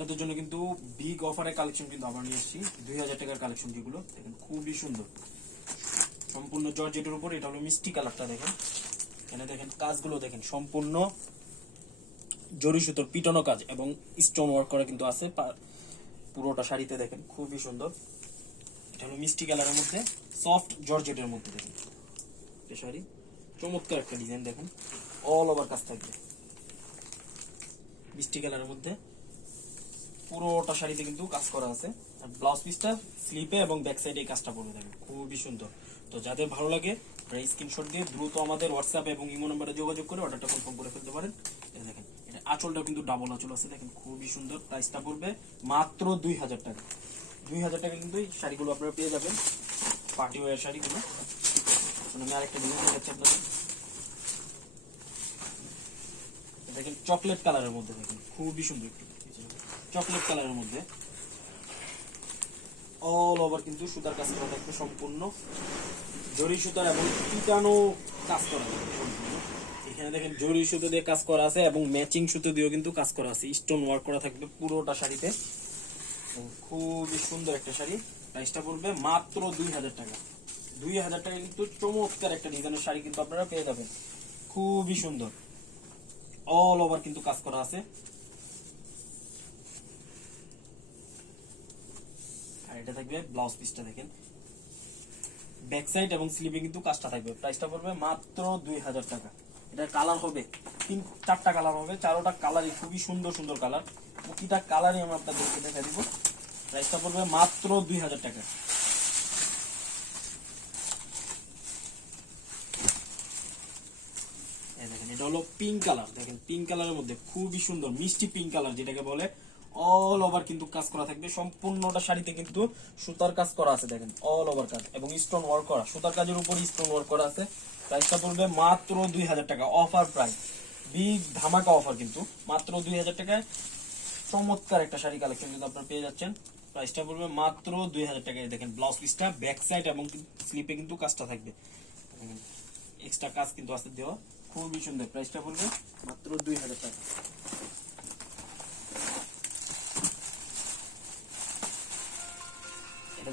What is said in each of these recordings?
আপনাদের জন্য কিন্তু বিগ অফারের কালেকশন কিন্তু আবার নিয়ে এসেছি। দুই হাজার টাকার কালেকশন যেগুলো দেখেন খুবই সুন্দর। সম্পূর্ণ জর্জেটের উপর, এটা হলো মিষ্টি কালারটা দেখেন। এখানে দেখেন কাজগুলো দেখেন, সম্পূর্ণ জরি সুতোর পিটনো কাজ এবং স্টোন ওয়ার্ক করা কিন্তু আছে। পুরোটা শাড়িতে দেখেন, খুবই সুন্দর। এটা হলো মিষ্টি কালারের মধ্যে সফট জর্জেটের মধ্যে দেখেন। শাড়ি, চমৎকার একটা ডিজাইন দেখুন অল ওভার কাজ থাকবে। মিষ্টি কালারের মধ্যে। পুরোটা শাড়িতে কিন্তু কাজ করা আছে। আর ব্লাউজ পিসটা স্লিপে এবং ব্যাক সাইডে কাজটা পড়বে দেখেন খুবই সুন্দর। তো যাদের ভালো লাগে আপনারা স্ক্রিনশট দিয়ে দ্রুত আমাদের হোয়াটসঅ্যাপ এবং ইমো নম্বরে যোগাযোগ করে অর্ডারটা কনফার্ম করে ফেলতে পারেন। দেখেন এটা আঁচলটা কিন্তু ডাবল আঁচল আছে। দেখেন, খুবই সুন্দর। প্রাইসটা পড়বে মাত্র দুই হাজার টাকা। দুই হাজার টাকা কিন্তু এই শাড়িগুলো আপনারা পেয়ে যাবেন। পার্টি ওয়ার শাড়িগুলো। আমি আরেকটা ডিজাইন দেখাচ্ছি আপনাদের। দেখেন চকলেট কালারের মধ্যে দেখেন, খুবই সুন্দর একটু। চকলেট কালারের মধ্যে। অল ওভার কিন্তু সুতার কাজ করা থাকবে সম্পূর্ণ। জরি সুতার এবং পিটানো কাজ করা থাকবে সম্পূর্ণ। এখানে দেখেন জরি সুতো দিয়ে কাজ করা আছে এবং ম্যাচিং সুতো দিয়েও কিন্তু কাজ করা আছে। স্টোন ওয়ার্ক করা থাকবে পুরোটা শাড়িতে। খুবই সুন্দর একটা শাড়ি। প্রাইসটা পড়বে মাত্র দুই হাজার টাকা। দুই হাজার টাকা কিন্তু চমৎকার একটা ডিজাইনের শাড়ি কিন্তু আপনারা পেয়ে যাবেন। খুবই সুন্দর। অল ওভার কিন্তু কাজ করা আছে। এটা থাকবে ব্লাউজ পিসটা দেখেন। ব্যাক সাইড এবং স্লিপে কিন্তু কাজটা থাকবে। প্রাইসটা পড়বে মাত্র দুই হাজার টাকা। এটা কালার হবে। তিন, চারটা কালার হবে। চারোটা কালারই খুবই সুন্দর সুন্দর কালার প্রতিটা কালারই আমরা আপনাদেরকে দেখা দিব। প্রাইসটা পড়বে মাত্র দুই হাজার টাকা। দেখেন, এটা হলো পিঙ্ক কালার দেখেন পিঙ্ক কালারের মধ্যে খুবই সুন্দর, মিষ্টি পিঙ্ক কালার যেটাকে বলে অল ওভার কিন্তু কাজ করা থাকবে। সম্পূর্ণটা শাড়িতে কিন্তু সুতার কাজ করা আছে দেখেন অল ওভার কাজ এবং স্টোন ওয়ার্ক করা। সুতার কাজের উপর স্টোন ওয়ার্ক করা আছে। প্রাইসটা পড়বে মাত্র দুই হাজার টাকা অফার প্রাইস বিগ ধামাকা অফার কিন্তু, মাত্র দুই হাজার টাকায়। চমৎকার একটা শাড়ি কালেকশন কিন্তু আপনারা পেয়ে যাচ্ছেন। প্রাইসটা পড়বে মাত্র দুই হাজার টাকায়। দেখেন ব্লাউজ পিসটা ব্যাক সাইড এবং স্লিপে কিন্তু কাজটা থাকবে। এক্সট্রা কাজ কিন্তু আছে দেওয়া। খুবই সুন্দর প্রাইসটা পড়বে মাত্র দুই হাজার টাকা।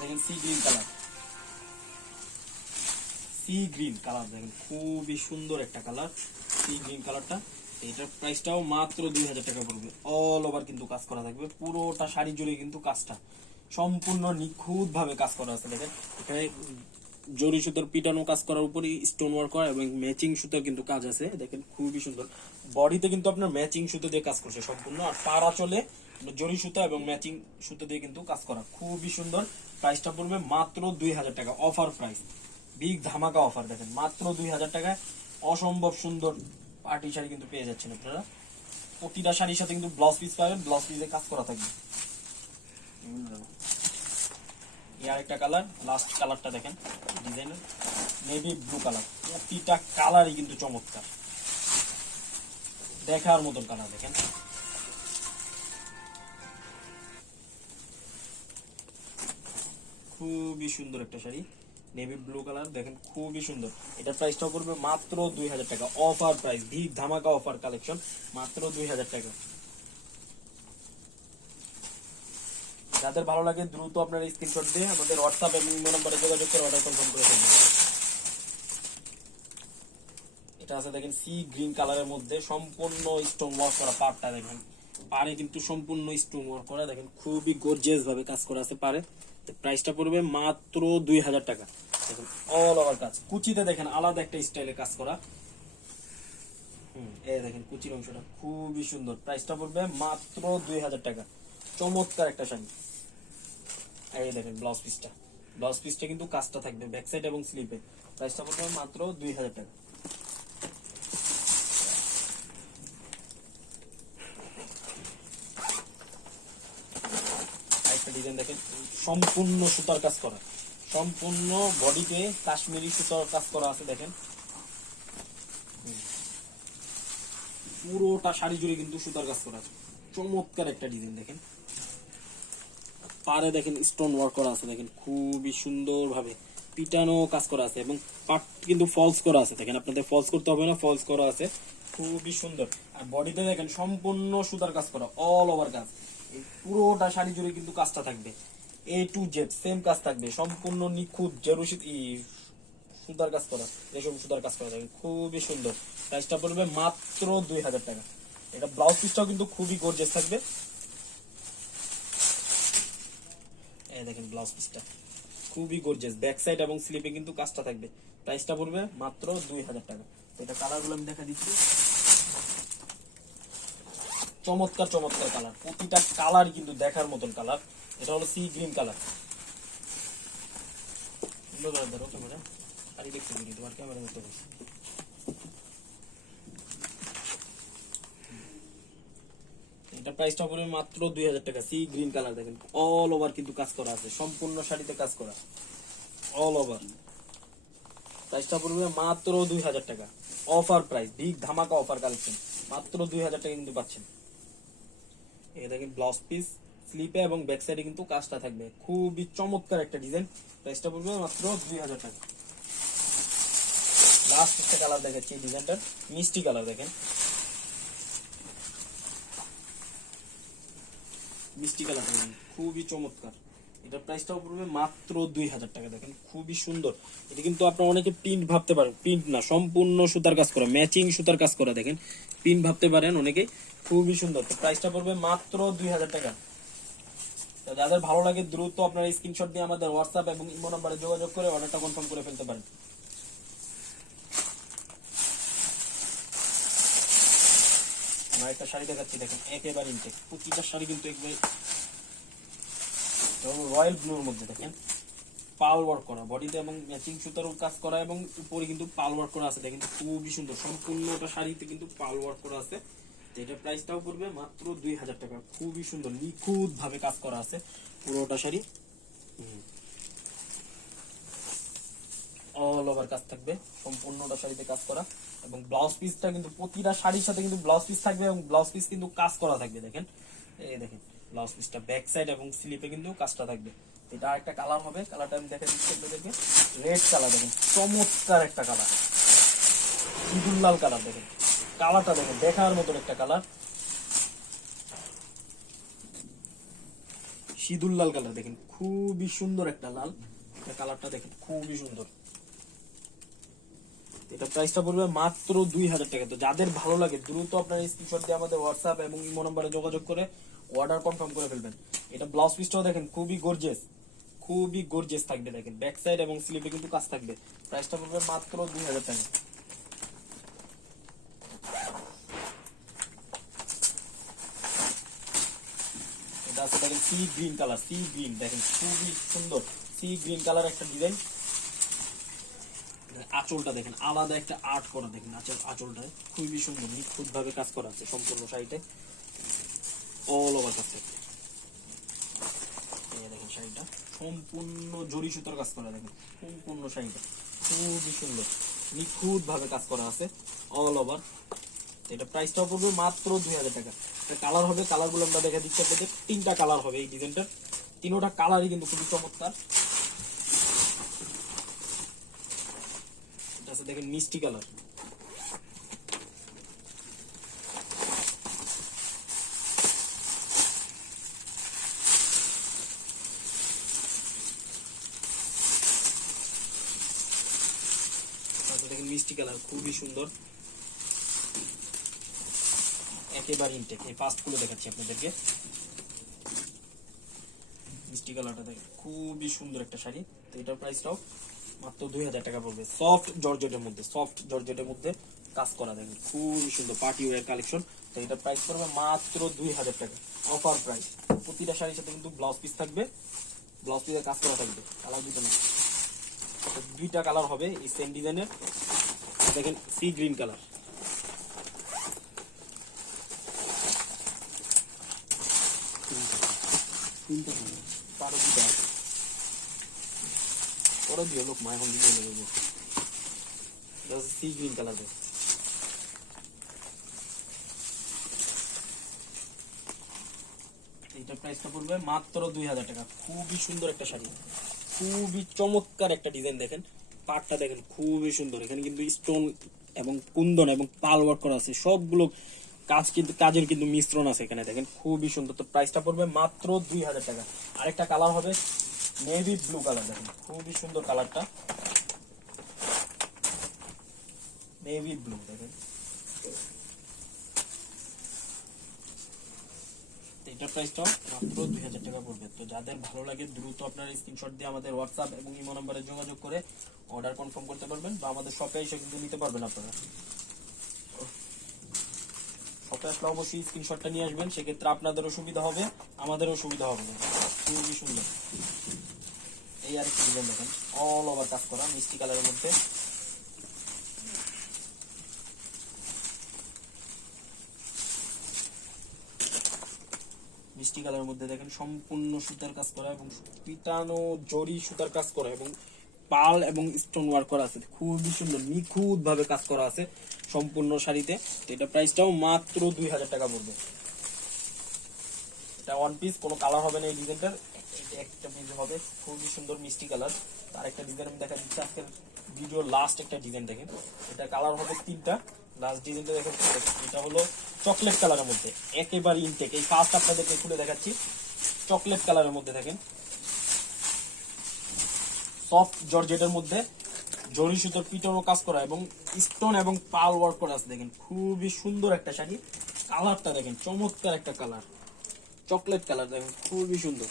দেখেন sea green colour sea green colour দেখেন খুবই সুন্দর একটা কালার সি গ্রিন কালারটা এটার প্রাইসটাও মাত্র দুই হাজার টাকা পড়বে। অল ওভার কিন্তু কাজ করা থাকবে, পুরোটা শাড়ি জুড়ে কিন্তু কাজটা। সম্পূর্ণ নিখুঁত ভাবে কাজ করা আছে, দেখেন। এখানে জরি সুতোর পিটানো কাজ করার উপরই স্টোন ওয়ার্ক করা এবং ম্যাচিং সুতোর কিন্তু কাজ আছে, দেখেন খুবই সুন্দর। বডিতে কিন্তু আপনার ম্যাচিং সুতো দিয়ে কাজ করছে সম্পূর্ণ, আর পাড়া চলে জরি সুতো এবং ম্যাচিং সুতো দিয়ে কিন্তু কাজ করা, খুবই সুন্দর। প্রাইসটা পড়বে মাত্র দুই হাজার টাকা অফার প্রাইস বিগ ধামাকা অফার দেখেন, মাত্র দুই হাজার টাকায় অসম্ভব সুন্দর পার্টি শাড়ি কিন্তু পেয়ে যাচ্ছেন আপনারা। প্রতিটা শাড়ির সাথে কিন্তু ব্লাউজ পিস পাবেন ব্লাউজ পিসে কাজ করা থাকবে। এই আরেকটা কালার লাস্ট কালারটা দেখেন, ডিজাইনের। নেভি ব্লু কালার প্রতিটা কালারই কিন্তু চমৎকার। দেখার মতন কালার দেখেন। খুবই সুন্দর একটা শাড়ি। নেভি ব্লু কালার দেখেন খুবই সুন্দর। এটার প্রাইসটাও পড়বে মাত্র দুই হাজার টাকা। অফার প্রাইস ভিক ধামাকা অফার কালেকশন মাত্র দুই হাজার টাকা। যাদের ভালো লাগে দ্রুত স্ক্রিনশট দিয়ে আমাদের হোয়াটসঅ্যাপ এবং নম্বরে যোগাযোগ করে অর্ডার কনফার্ম করে এটা আছে দেখেন সি গ্রিন কালারের মধ্যে সম্পূর্ণ স্টোন ওয়ার্ক করা পাড়টা দেখেন। পাড়ে কিন্তু সম্পূর্ণ স্টোন ওয়ার্ক করা, দেখেন খুবই গর্জিয়াস ভাবে কাজ করা আছে পাড়ে। প্রাইসটা পড়বে মাত্র দুই হাজার টাকা। দেখুন অল ওভার কাজ। কুচিতে দেখেন, আলাদা একটা স্টাইলে কাজ করা। হুম, এই দেখেন, কুচির অংশটা খুবই সুন্দর। প্রাইসটা পড়বে মাত্র দুই হাজার টাকা। চমৎকার একটা শাড়ি। এই দেখেন ব্লাউজ পিসটা ব্লাউজ পিসটা কিন্তু কাজটা থাকবে ব্যাক সাইড এবং স্লিপে প্রাইসটা পড়বে মাত্র দুই হাজার টাকা আরেকটা ডিজাইন দেখেন, সম্পূর্ণ সুতার কাজ করা। সম্পূর্ণ বডিতে কাশ্মীরি সুতার কাজ করা আছে, দেখেন। পুরোটা শাড়ি জুড়ে কিন্তু সুতার কাজ করা আছে। চমৎকার একটা ডিজাইন, দেখেন। পারে দেখেন স্টোন ওয়ার্ক করা আছে, দেখেন। খুবই সুন্দর ভাবে পিটানো কাজ করা আছে এবং পাট কিন্তু ফলস করা আছে, দেখেন। আপনাদের ফলস করতে হবে না ফলস করা আছে। খুবই সুন্দর। আর বডিতে দেখেন, সম্পূর্ণ সুতার কাজ করা অল ওভার কাজ। পুরোটা শাড়ি জুড়ে কিন্তু কাজটা থাকবে। এ টু জেড সেম কাজ থাকবে। সম্পূর্ণ নিখুঁত জেরুসি সুতার কাজ করা। রেশম সুতার কাজ করা থাকবে খুবই সুন্দর। প্রাইসটা পড়বে মাত্র দুই হাজার টাকা। এটা ব্লাউজ পিসটাও কিন্তু খুবই গর্জেস থাকবে। এই দেখেন ব্লাউজ পিসটা খুবই গর্জেস ব্যাক সাইড এবং স্লিপে কিন্তু কাজটা থাকবে। প্রাইসটা পড়বে মাত্র দুই হাজার টাকা। এটা কালারগুলো আমি দেখা দিচ্ছি। চমৎকার চমৎকার কালার প্রতিটা কালার কিন্তু দেখার মতন কালার এটা হলো সি গ্রিন কালার প্রাইসটা মাত্র দুই হাজার টাকা। সি কালার দেখেন অল ওভার কিন্তু কাজ করা আছে। সম্পূর্ণ শাড়িতে কাজ করা। অল ওভার প্রাইসটা পড়বে মাত্র দুই হাজার টাকা। অফার প্রাইস ধামাকা অফার কালেকশন মাত্র দুই হাজার টাকা কিন্তু পাচ্ছেন। এই দেখেন ব্লাউজ পিস স্লিপে এবং ব্যাক সাইডে কিন্তু কাজটা থাকবে। খুবই চমৎকার একটা ডিজাইন প্রাইসটা পড়বে মাত্র দুই হাজার টাকা। লাস্ট একটা কালার দেখাচ্ছি এই ডিজাইনটার মিষ্টি কালার দেখেন। মিষ্টি কালার খুবই চমৎকার। এটার প্রাইসটাও পড়বে মাত্র দুই হাজার টাকা। দেখেন, খুবই সুন্দর। এটা কিন্তু আপনারা অনেকে প্রিন্ট ভাবতে পারেন। প্রিন্ট না, সম্পূর্ণ সুতার কাজ করা ম্যাচিং সুতার কাজ করা, দেখেন। প্রিন্ট ভাবতে পারেন অনেকে। খুবই সুন্দর। প্রাইসটা পড়বে মাত্র দুই হাজার টাকা। যাদের ভালো লাগে, দ্রুত আপনারা স্ক্রিনশট দিয়ে আমাদের হোয়াটসঅ্যাপ এবং ইমো নাম্বারে যোগাযোগ করে অর্ডারটা কনফার্ম করে ফেলতে পারেন। আমরা একটা শাড়ি দেখাচ্ছি, দেখেন, একেবারে ইনটেক প্রতিটা শাড়ি কিন্তু একবারে রয়্যাল ব্লুর মধ্যে দেখেন, পাল ওয়ার্ক করা বডিতে এবং ম্যাচিং সুতারও কাজ করা এবং উপরে কিন্তু পাল ওয়ার্ক করা আছে। দেখেন, খুবই সুন্দর, সম্পূর্ণ সম্পূর্ণটা শাড়িতে কিন্তু পাল ওয়ার্ক করা আছে। তো প্রাইসটাও পড়বে মাত্র দুই হাজার টাকা। খুবই সুন্দর নিখুঁত ভাবে কাজ করা আছে পুরোটা শাড়ি। অল ওভার কাজ থাকবে সম্পূর্ণটা শাড়িতে কাজ করা এবং ব্লাউজ পিসটা কিন্তু প্রতিটা শাড়ির সাথে কিন্তু ব্লাউজ পিস থাকবে এবং ব্লাউজ পিস কিন্তু কাজ করা থাকবে, দেখেন। এই দেখেন। ব্লাউজ পিসটা ব্যাক সাইড এবং স্লিপে কিন্তু কাজটা থাকবে। এটা একটা কালার হবে কালারটা আমি দেখা দিচ্ছি আপনাদেরকে রেড কালার দেখেন, চমৎকার একটা কালার ইঁদুর লাল কালার দেখেন। কালারটা দেখেন, দেখার মতন একটা কালার সিঁদুর লাল কালার দেখেন, খুবই সুন্দর একটা লাল। কালারটা দেখেন, খুবই সুন্দর। এটা প্রাইসটা পড়বে মাত্র দুই হাজার টাকা। তো যাদের ভালো লাগে, দ্রুত আপনার স্ক্রিনশট দিয়ে আমাদের হোয়াটসঅ্যাপ এবং ইমো নম্বরে যোগাযোগ করে অর্ডার কনফার্ম করে ফেলবেন। এটা ব্লাউজ পিসটাও দেখেন, খুবই গর্জেস খুবই গর্জেস থাকবে দেখেন। ব্যাক সাইড এবং স্লিপে কিন্তু কাজ থাকবে। প্রাইসটা পড়বে মাত্র দুই হাজার টাকা। এটা দেখেন আলাদা একটা আর্ট করা দেখেন আঁচল আঁচলটা খুবই সুন্দর নিখুঁত ভাবে কাজ করা আছে সম্পূর্ণ শাড়িতে। অল ওভার কাজ দেখেন শাড়িটা। সম্পূর্ণ সুতার কাজ করা দেখেন। সম্পূর্ণ শাড়িটা। খুবই সুন্দর। কাজ করা আছে অল ওভার এটা প্রাইসটাও পড়বে মাত্র দুই হাজার টাকা। কালার হবে কালারগুলো আমরা দেখা দিচ্ছি আপনাদের। তিনটা কালার হবে এই ডিজাইনটার তিনোটা কালারই কিন্তু খুবই চমৎকার। এটা দেখেন মিষ্টি কালার তারপর দেখেন মিষ্টি কালার, খুবই সুন্দর। একেবারে ইনটেক এই ফার্স্টগুলো দেখাচ্ছি আপনাদেরকে। মিষ্টি কালারটা দেখেন খুবই সুন্দর একটা শাড়ি। তো এটার প্রাইসটাও মাত্র দুই হাজার টাকা পড়বে। সফট জর্জেটের মধ্যে সফট জর্জেটের মধ্যে কাজ করা দেখেন, খুবই সুন্দর পার্টি ওয়ার কালেকশন তো এটার প্রাইস পড়বে মাত্র দুই হাজার টাকা অফার প্রাইস প্রতিটা শাড়ির সাথে কিন্তু ব্লাউজ পিস থাকবে ব্লাউজ পিসের কাজ করা থাকবে কালার দুটো না দুইটা কালার হবে এই সেম ডিজাইনের দেখেন সি গ্রিন কালার প্রাইসটা মাত্র দুই হাজার টাকা। খুবই সুন্দর একটা শাড়ি। খুবই চমৎকার একটা ডিজাইন দেখেন। পাটটা দেখেন, খুবই সুন্দর। এখানে কিন্তু স্টোন এবং কুন্দন এবং পাল ওয়ার্ক করা আছে। সবগুলো কাজ কিন্তু, কাজের কিন্তু মিশ্রণ আছে এখানে দেখেন, খুবই সুন্দর। তো প্রাইসটা পড়বে মাত্র দুই হাজার টাকা। আরেকটা কালার হবে নেভি ব্লু কালার দেখেন, খুবই সুন্দর কালারটা নেভি ব্লু দেখেন। এটার প্রাইসটাও মাত্র দুই হাজার টাকা পড়বে। তো যাদের ভালো লাগে, দ্রুত আপনারা স্ক্রিনশট দিয়ে আমাদের হোয়াটসঅ্যাপ এবং ইমো নম্বরে যোগাযোগ করে অর্ডার কনফার্ম করতে পারবেন বা আমাদের শপে এসে কিন্তু নিতে পারবেন আপনারা। শপে আসলে অবশ্যই স্ক্রিনশটটা নিয়ে আসবেন, সেক্ষেত্রে আপনাদেরও সুবিধা হবে, আমাদেরও সুবিধা হবে। খুবই সুন্দর। এই আর কি ডিজাইন দেখেন। অল ওভার কাজ করা, মিষ্টি কালারের মধ্যে। মিষ্টি কালারের মধ্যে দেখেন, সম্পূর্ণ সুতার কাজ করা এবং পিটানো, জরি সুতার কাজ করা এবং পাল এবং স্টোন ওয়ার্ক করা আছে। খুবই সুন্দর নিখুঁত ভাবে কাজ করা আছে সম্পূর্ণ শাড়িতে। এটা প্রাইসটাও মাত্র দুই হাজার টাকা পড়বে। এটা ওয়ান পিস কোনো কালার হবে না এই ডিজাইনটার একটা পিস হবে, খুবই সুন্দর মিষ্টি কালার তার একটা ডিজাইন আমি দেখা দিচ্ছি আজকের ভিডিও লাস্ট একটা ডিজাইন দেখেন। এটা কালার হবে তিনটা। লাস্ট ডিজাইনটা দেখেন, এটা হলো চকলেট কালারের মধ্যে। একেবারে ইনটেক এই ফার্স্ট আপনাদেরকে খুলে দেখাচ্ছি। চকলেট কালারের মধ্যে দেখেন। সফট জর্জেটের মধ্যে জরি সুতোর পিটনও কাজ করা এবং স্টোন এবং পাল ওয়ার্ক করা আছে, দেখেন। খুবই সুন্দর একটা শাড়ি। কালারটা দেখেন, চমৎকার একটা কালার। চকলেট কালার, দেখেন, খুবই সুন্দর।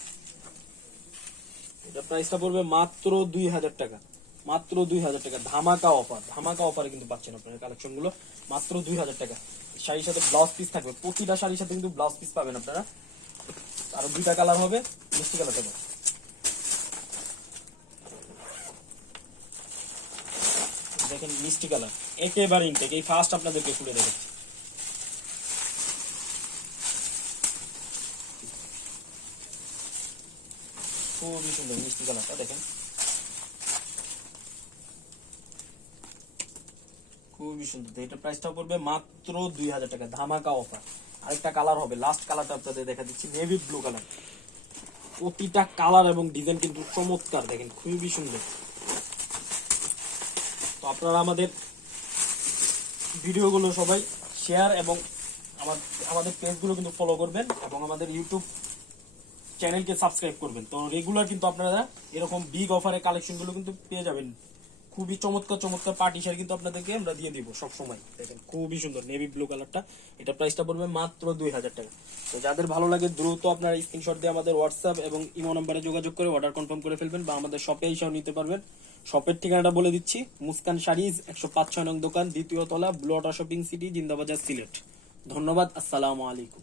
এটা প্রাইসটা পড়বে মাত্র দুই হাজার টাকা। মাত্র দুই হাজার টাকা। ধামাকা অফার ধামাকা অফারে কিন্তু পাচ্ছেন আপনার কালেকশনগুলো মাত্র দুই হাজার টাকা। শাড়ির সাথে ব্লাউজ পিস থাকবে। প্রতিটা শাড়ির সাথে কিন্তু ব্লাউজ পিস পাবেন আপনারা। আর দুইটা কালার হবে। মিষ্টি কালার হবে দেখেন মিষ্টি কালার। একেবারে ইনটেক এই ফার্স্ট আপনাদেরকে খুলে দেখাচ্ছি। খুবই সুন্দর মিষ্টি কালারটা, দেখেন। খুবই সুন্দর। তো এটা প্রাইসটা পড়বে মাত্র দুই হাজার টাকা। ধামাকা অফার আরেকটা কালার হবে। লাস্ট কালারটা আপনাদের দেখা দিচ্ছি নেভি ব্লু কালার প্রতিটা কালার এবং ডিজাইন কিন্তু চমৎকার। দেখেন, খুবই সুন্দর। আপনারা আমাদের ভিডিওগুলো সবাই শেয়ার এবং আমার আমাদের পেজগুলো কিন্তু ফলো করবেন এবং আমাদের ইউটিউব চ্যানেলকে সাবস্ক্রাইব করবেন। তো রেগুলার কিন্তু আপনারা এরকম বিগ অফারের কালেকশনগুলো কিন্তু পেয়ে যাবেন। খুবই চমৎকার চমৎকার পার্টি শাড়ি কিন্তু আপনাদেরকে আমরা দিয়ে দিব সব সময় দেখেন, খুবই সুন্দর নেভি ব্লু কালারটা এটা প্রাইসটা পড়বে মাত্র দুই হাজার টাকা। তো যাদের ভালো লাগে, দ্রুত আপনারা স্ক্রিনশট দিয়ে আমাদের হোয়াটসঅ্যাপ এবং ইমো নম্বরে যোগাযোগ করে অর্ডার কনফার্ম করে ফেলবেন বা আমাদের শপে এসেও নিতে পারবেন। শপের ঠিকানাটা বলে দিচ্ছি। মুস্কান শাড়িজ, একশো পাঁচ, ছয় নং দোকান, দ্বিতীয় তলা Blue Water shopping city, Zindabazar Sylhet. ধন্যবাদ, আসসালামু আলাইকুম।